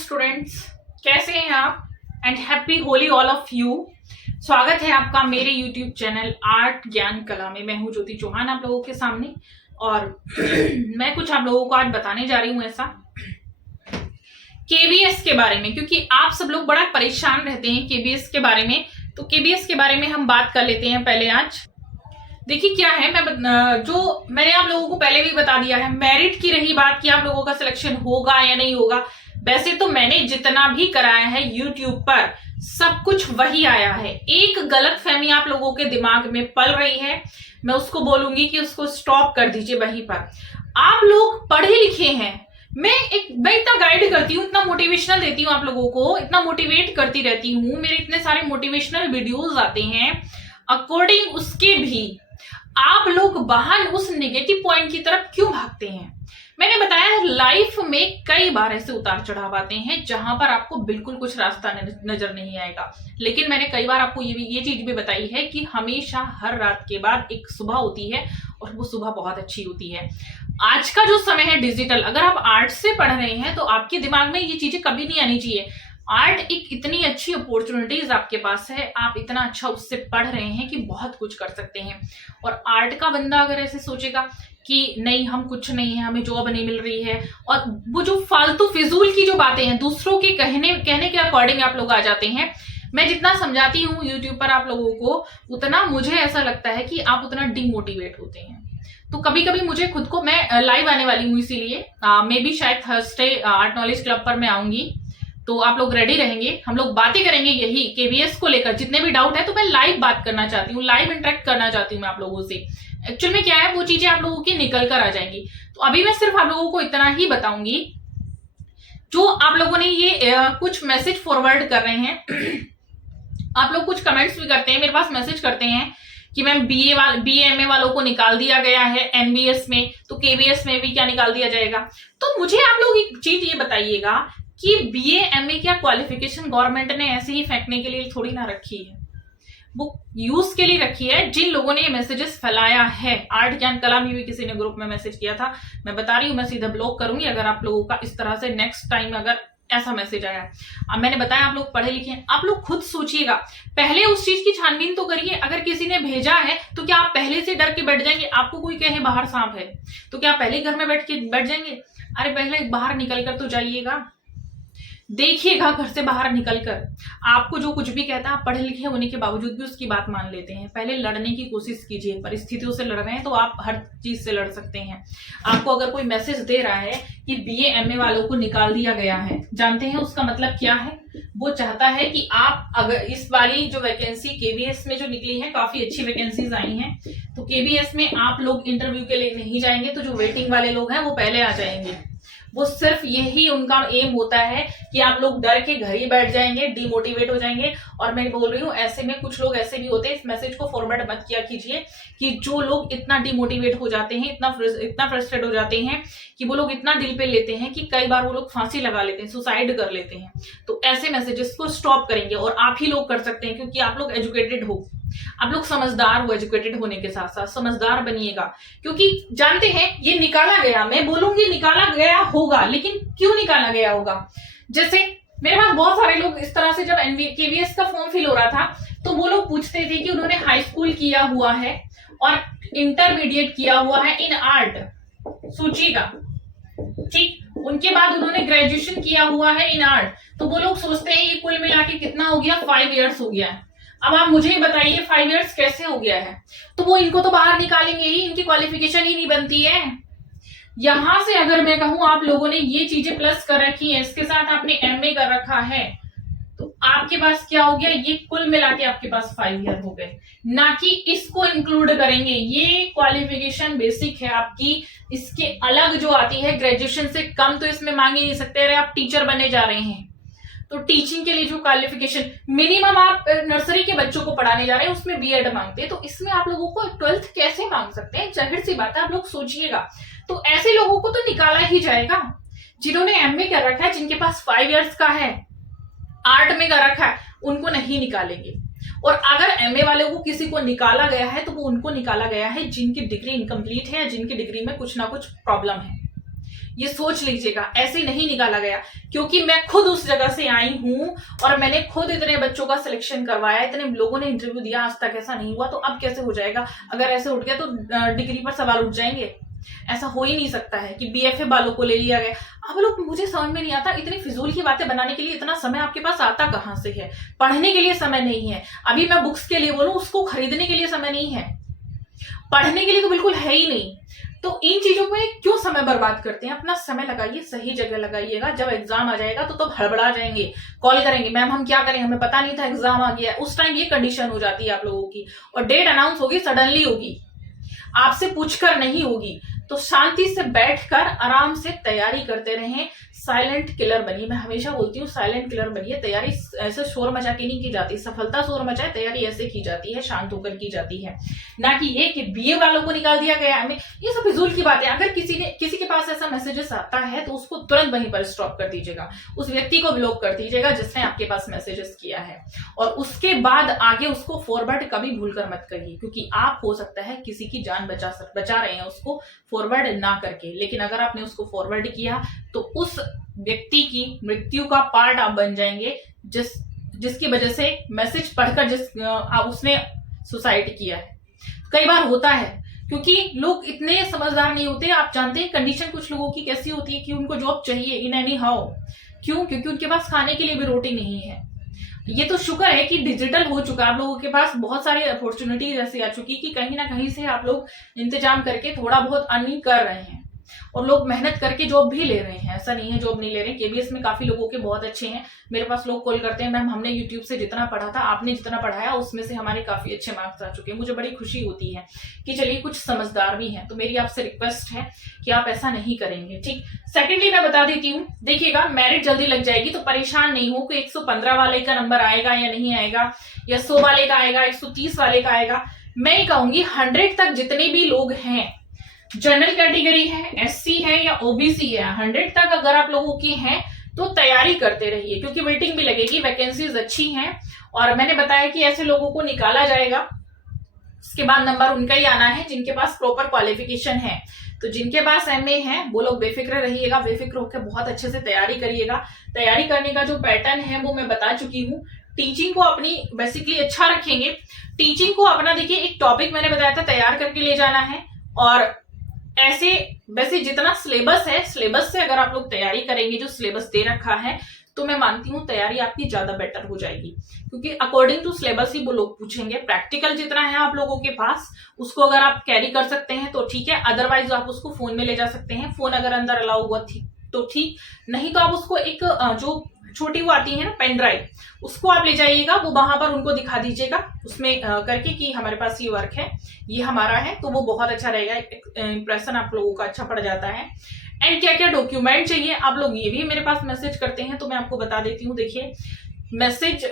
Students, कैसे हैं आप? And happy Holi all of you. स्वागत है आपका मेरे यूट्यूब चैनल आर्ट ज्ञान कला में। मैं हूं ज्योति चौहान आप लोगों के सामने, और मैं कुछ आप लोगों को आज बताने जा रही हूं ऐसा केबीएस के बारे में, क्योंकि आप सब लोग बड़ा परेशान रहते हैं केबीएस के बारे में। तो केबीएस के बारे में हम बात कर लेते हैं पहले। आज देखिए क्या है, मैंने आप लोगों को पहले भी बता दिया है। मेरिट की रही बात कि आप लोगों का सिलेक्शन होगा या नहीं होगा, वैसे तो मैंने जितना भी कराया है YouTube पर सब कुछ वही आया है। एक गलतफहमी आप लोगों के दिमाग में पल रही है, मैं उसको बोलूंगी कि उसको स्टॉप कर दीजिए वहीं पर। आप लोग पढ़े लिखे हैं, मैं इतना गाइड करती हूँ, इतना मोटिवेशनल देती हूँ आप लोगों को, इतना मोटिवेट करती रहती हूँ, मेरे इतने सारे मोटिवेशनल वीडियोस आते हैं। अकॉर्डिंग उसके भी आप लोग बाहर उस नेगेटिव पॉइंट की तरफ क्यों भागते हैं? मैंने बताया लाइफ में कई बार ऐसे उतार चढ़ाव आते हैं जहां पर आपको बिल्कुल कुछ रास्ता नजर नहीं आएगा, लेकिन मैंने कई बार आपको ये चीज भी बताई है कि हमेशा हर रात के बाद एक सुबह होती है, और वो सुबह बहुत अच्छी होती है। आज का जो समय है डिजिटल, अगर आप आर्ट से पढ़ रहे हैं तो आपके दिमाग में ये चीजें कभी नहीं आनी चाहिए। आर्ट एक इतनी अच्छी अपॉर्चुनिटीज आपके पास है, आप इतना अच्छा उससे पढ़ रहे हैं कि बहुत कुछ कर सकते हैं। और आर्ट का बंदा अगर ऐसे सोचेगा कि नहीं हम कुछ नहीं है, हमें जॉब नहीं मिल रही है, और वो जो फालतू फिजूल की जो बातें हैं दूसरों के कहने के अकॉर्डिंग आप लोग आ जाते हैं। मैं जितना समझाती हूँ यूट्यूब पर आप लोगों को, उतना मुझे ऐसा लगता है कि आप उतना डिमोटिवेट होते हैं। तो कभी कभी मुझे खुद को, मैं लाइव आने वाली हूँ, इसीलिए मे बी शायद थर्सडे आर्ट नॉलेज क्लब पर मैं आऊंगी, तो आप लोग रेडी रहेंगे। हम लोग बातें करेंगे यही केबीएस को लेकर, जितने भी डाउट है। तो मैं लाइव बात करना चाहती हूँ, लाइव इंटरेक्ट करना चाहती हूँ मैं आप लोगों से। एक्चुअल में क्या है, वो चीजें आप लोगों की निकल कर आ जाएंगी। तो अभी मैं सिर्फ आप लोगों को इतना ही बताऊंगी। जो आप लोगों ने ये कुछ मैसेज फॉरवर्ड कर रहे हैं आप लोग कुछ कमेंट्स भी करते हैं, मेरे पास मैसेज करते हैं कि मैम BA MA वालों को निकाल दिया गया है NBS में, तो KBS में भी क्या निकाल दिया जाएगा? तो मुझे आप लोग एक चीज ये बताइएगा कि BA MA क्या क्वालिफिकेशन गवर्नमेंट ने ऐसे ही फेंकने के लिए थोड़ी ना रखी है, वो यूज के लिए रखी है। जिन लोगों ने ये मैसेजेस फैलाया है, आर्ट ज्ञान कला में भी किसी ने ग्रुप में मैसेज किया था, मैं बता रही हूँ मैं सीधा ब्लॉक करूंगी अगर आप लोगों का इस तरह से नेक्स्ट टाइम अगर ऐसा मैसेज आया। अब मैंने बताया आप लोग पढ़े लिखे हैं, आप लोग खुद सोचिएगा, पहले उस चीज की छानबीन तो करिए। अगर किसी ने भेजा है तो क्या आप पहले से डर के बैठ जाएंगे? आपको कोई कहे बाहर सांप है तो क्या आप पहले घर में बैठ जाएंगे? अरे पहले बाहर निकल कर तो जाइएगा, देखिएगा घर से बाहर निकलकर। आपको जो कुछ भी कहता है, आप पढ़े लिखे होने के बावजूद भी उसकी बात मान लेते हैं। पहले लड़ने की कोशिश कीजिए, परिस्थितियों से लड़ रहे हैं तो आप हर चीज से लड़ सकते हैं। आपको अगर कोई मैसेज दे रहा है कि BA MA वालों को निकाल दिया गया है, जानते हैं उसका मतलब क्या है? वो चाहता है कि आप, अगर इस बारी जो वैकेंसी KBS में जो निकली है, काफी अच्छी वैकेंसीज आई हैं, तो KBS में आप लोग इंटरव्यू के लिए नहीं जाएंगे, तो जो वेटिंग वाले लोग हैं वो पहले आ जाएंगे। वो सिर्फ यही उनका एम होता है कि आप लोग डर के घर ही बैठ जाएंगे, डिमोटिवेट हो जाएंगे। और मैं बोल रही हूँ ऐसे में कुछ लोग ऐसे भी होते हैं, इस मैसेज को फॉरवर्ड मत किया कीजिए, कि जो लोग इतना डिमोटिवेट हो जाते हैं, इतना फ्रस्ट्रेट हो जाते हैं कि वो लोग इतना दिल पे लेते हैं कि कई बार वो लोग फांसी लगा लेते हैं, सुसाइड कर लेते हैं। तो ऐसे मैसेजेस को स्टॉप करेंगे, और आप ही लोग कर सकते हैं, क्योंकि आप लोग एजुकेटेड हो, आप लोग समझदार हो। एजुकेटेड होने के साथ साथ समझदार बनिएगा, क्योंकि जानते हैं ये निकाला गया, मैं बोलूंगी निकाला गया होगा, लेकिन क्यों निकाला गया होगा? जैसे मेरे पास बहुत सारे लोग इस तरह से, जब KBS का फॉर्म फिल हो रहा था तो वो लोग पूछते थे कि उन्होंने हाई स्कूल किया हुआ है और इंटरमीडिएट किया हुआ है इन आर्ट, सोचिएगा, ठीक, उनके बाद उन्होंने ग्रेजुएशन किया हुआ है इन आर्ट, तो वो लोग सोचते हैं ये कुल मिला के कितना हो गया, 5 इयर्स हो गया है। अब आप मुझे बताइए 5 इयर्स कैसे हो गया है? तो वो इनको तो बाहर निकालेंगे ही, इनकी क्वालिफिकेशन ही नहीं बनती है। यहां से अगर मैं कहूं आप लोगों ने ये चीजें प्लस कर रखी है, इसके साथ आपने MA कर रखा है, तो आपके पास क्या हो गया, ये कुल मिला के आपके पास 5 ईयर हो गए, ना कि इसको इंक्लूड करेंगे। ये क्वालिफिकेशन बेसिक है आपकी, इसके अलग जो आती है ग्रेजुएशन से कम तो इसमें मांग ही नहीं सकते। अरे आप टीचर बनने जा रहे हैं तो टीचिंग के लिए जो क्वालिफिकेशन मिनिमम आप नर्सरी के बच्चों को पढ़ाने जा रहे हैं उसमें B.Ed मांगते हैं, तो इसमें आप लोगों को 12th कैसे मांग सकते हैं? जाहिर सी बात है, आप लोग सोचिएगा। तो ऐसे लोगों को तो निकाला ही जाएगा। जिन्होंने MA कर रखा है, जिनके पास 5 इयर्स का है, आर्ट में कर रखा है, उनको नहीं निकालेंगे। और अगर MA वाले को किसी को निकाला गया है तो वो उनको निकाला गया है जिनकी डिग्री इनकम्प्लीट है, या जिनकी डिग्री में कुछ ना कुछ प्रॉब्लम है। ये सोच लीजिएगा, ऐसे नहीं निकाला गया, क्योंकि मैं खुद उस जगह से आई हूं और मैंने खुद इतने बच्चों का सिलेक्शन करवाया, इतने लोगों ने इंटरव्यू दिया, आज तक ऐसा नहीं हुआ, तो अब कैसे हो जाएगा? अगर ऐसे उठ गया तो डिग्री पर सवाल उठ जाएंगे। ऐसा हो ही नहीं सकता है कि बीएफए वालों को ले लिया गया। अब लोग, मुझे समझ में नहीं आता, इतनी फिजूल की बातें बनाने के लिए इतना समय आपके पास आता कहां से है? पढ़ने के लिए समय नहीं है। अभी मैं बुक्स के लिए बोलूं, उसको खरीदने के लिए समय नहीं है, पढ़ने के लिए तो बिल्कुल है ही नहीं। तो इन चीजों में क्यों समय बर्बाद करते हैं? अपना समय लगाइए, सही जगह लगाइएगा। जब एग्जाम आ जाएगा तो हड़बड़ा जाएंगे, कॉल करेंगे, मैम हम क्या करें, हमें पता नहीं था एग्जाम आ गया। उस टाइम ये कंडीशन हो जाती है आप लोगों की, और डेट अनाउंस होगी, सडनली होगी, आपसे पूछकर नहीं होगी। तो शांति से बैठकर आराम से तैयारी करते रहें। साइलेंट किलर बनिए, मैं हमेशा बोलती हूँ साइलेंट किलर बनिए। तैयारी ऐसे शोर मचा के नहीं की जाती, सफलता शोर मचाए, तैयारी ऐसे की जाती है, शांत होकर की जाती है, ना कि ये कि बीए वालों को निकाल दिया गया हमें। ये सब फिजूल की बातें। अगर किसी के पास ऐसा मैसेजेस आता है तो उसको तुरंत वहीं पर स्टॉप कर दीजिएगा, उस व्यक्ति को ब्लॉक कर दीजिएगा जिसने आपके पास मैसेजेस किया है, और उसके बाद आगे उसको फॉरवर्ड कभी भूलकर मत करिए, क्योंकि आप हो सकता है किसी की जान बचा रहे हैं उसको फॉरवर्ड ना करके, लेकिन अगर आपने उसको फॉरवर्ड किया तो उस व्यक्ति की मृत्यु का पार्ट आप बन जाएंगे, जिसकी वजह से मैसेज पढ़कर उसने सुसाइड किया है। कई बार होता है, क्योंकि लोग इतने समझदार नहीं होते। आप जानते हैं कंडीशन कुछ लोगों की कैसी होती है कि उनको जॉब चाहिए इन एनी हाउ। क्यों? क्योंकि उनके पास खाने के लिए भी रोटी नहीं है। ये तो शुक्र है कि डिजिटल हो चुका, आप लोगों के पास बहुत सारी अपॉर्चुनिटीज ऐसी आ चुकी कि कहीं ना कहीं से आप लोग इंतजाम करके थोड़ा बहुत अर्निंग कर रहे हैं, और लोग मेहनत करके जॉब भी ले रहे हैं। ऐसा नहीं है जॉब नहीं ले रहे। केबीएस में काफी लोगों के बहुत अच्छे हैं। मेरे पास लोग कॉल करते हैं, मैम हमने यूट्यूब से जितना पढ़ा था, आपने जितना पढ़ाया उसमें से हमारे काफी अच्छे मार्क्स आ चुके हैं। मुझे बड़ी खुशी होती है कि चलिए कुछ समझदार भी हैं। तो मेरी आपसे रिक्वेस्ट है कि आप ऐसा नहीं करेंगे, ठीक। सेकेंडली मैं बता देती हूँ, देखिएगा मेरिट जल्दी लग जाएगी तो परेशान नहीं हो कि 115 वाले का नंबर आएगा या नहीं आएगा, या 100 वाले का आएगा, 130 वाले का आएगा। मैं ही कहूंगी 100 तक जितने भी लोग हैं, जनरल कैटेगरी है, एससी है या ओबीसी है, 100 तक अगर आप लोगों की हैं तो तैयारी करते रहिए, क्योंकि वेटिंग भी लगेगी, वैकेंसीज अच्छी हैं। और मैंने बताया कि ऐसे लोगों को निकाला जाएगा, उसके बाद नंबर उनका ही आना है जिनके पास प्रॉपर क्वालिफिकेशन है। तो जिनके पास एमए है वो लोग बेफिक्र रहिएगा, बेफिक्र होकर बहुत अच्छे से तैयारी करिएगा। तैयारी करने का जो पैटर्न है वो मैं बता चुकी हूँ। टीचिंग को अपनी बेसिकली अच्छा रखेंगे। टीचिंग को अपना देखिए, एक टॉपिक मैंने बताया था तैयार करके ले जाना है, और ऐसे वैसे जितना सिलेबस है, सिलेबस से अगर आप लोग तैयारी करेंगे, जो सिलेबस दे रखा है, तो मैं मानती हूँ तैयारी आपकी ज्यादा बेटर हो जाएगी, क्योंकि अकॉर्डिंग टू सिलेबस ही वो लोग पूछेंगे। प्रैक्टिकल जितना है आप लोगों के पास, उसको अगर आप कैरी कर सकते हैं तो ठीक है, अदरवाइज आप उसको फोन में ले जा सकते हैं। फोन अगर अंदर अलाउ हुआ तो ठीक, नहीं तो आप उसको एक जो छोटी वो आती है ना पेन ड्राइव, उसको आप ले जाइएगा, वो वहां पर उनको दिखा दीजिएगा उसमें करके कि हमारे पास ये वर्क है, ये हमारा है, तो वो बहुत अच्छा रहेगा। इंप्रेशन आप लोगों का अच्छा पड़ जाता है। एंड क्या क्या डॉक्यूमेंट चाहिए, आप लोग ये भी मेरे पास मैसेज करते हैं तो मैं आपको बता देती हूँ। देखिए मैसेज,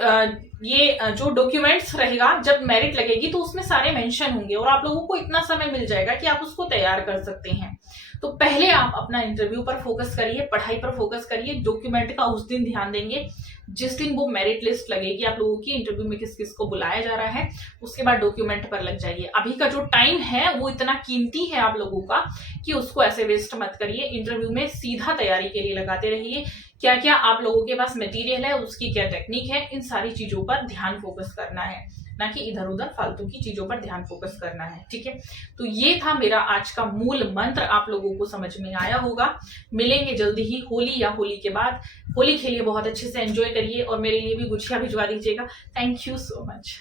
ये जो डॉक्यूमेंट्स रहेगा जब मेरिट लगेगी तो उसमें सारे मेंशन होंगे, और आप लोगों को इतना समय मिल जाएगा कि आप उसको तैयार कर सकते हैं। तो पहले आप अपना इंटरव्यू पर फोकस करिए, पढ़ाई पर फोकस करिए। डॉक्यूमेंट का उस दिन ध्यान देंगे जिस दिन वो मेरिट लिस्ट लगेगी आप लोगों की, इंटरव्यू में किस किस को बुलाया जा रहा है, उसके बाद डॉक्यूमेंट पर लग जाइए। अभी का जो टाइम है वो इतना कीमती है आप लोगों का कि उसको ऐसे वेस्ट मत करिए। इंटरव्यू में सीधा तैयारी के लिए लगाते रहिए। क्या क्या आप लोगों के पास मटेरियल है, उसकी क्या टेक्निक है, इन सारी चीजों पर ध्यान फोकस करना है, ना कि इधर उधर फालतू की चीजों पर ध्यान फोकस करना है, ठीक है। तो ये था मेरा आज का मूल मंत्र, आप लोगों को समझ में आया होगा। मिलेंगे जल्दी ही होली या होली के बाद। होली खेलिए, बहुत अच्छे से एंजॉय करिए, और मेरे लिए भी गुझिया भिजवा दीजिएगा। Thank you so much.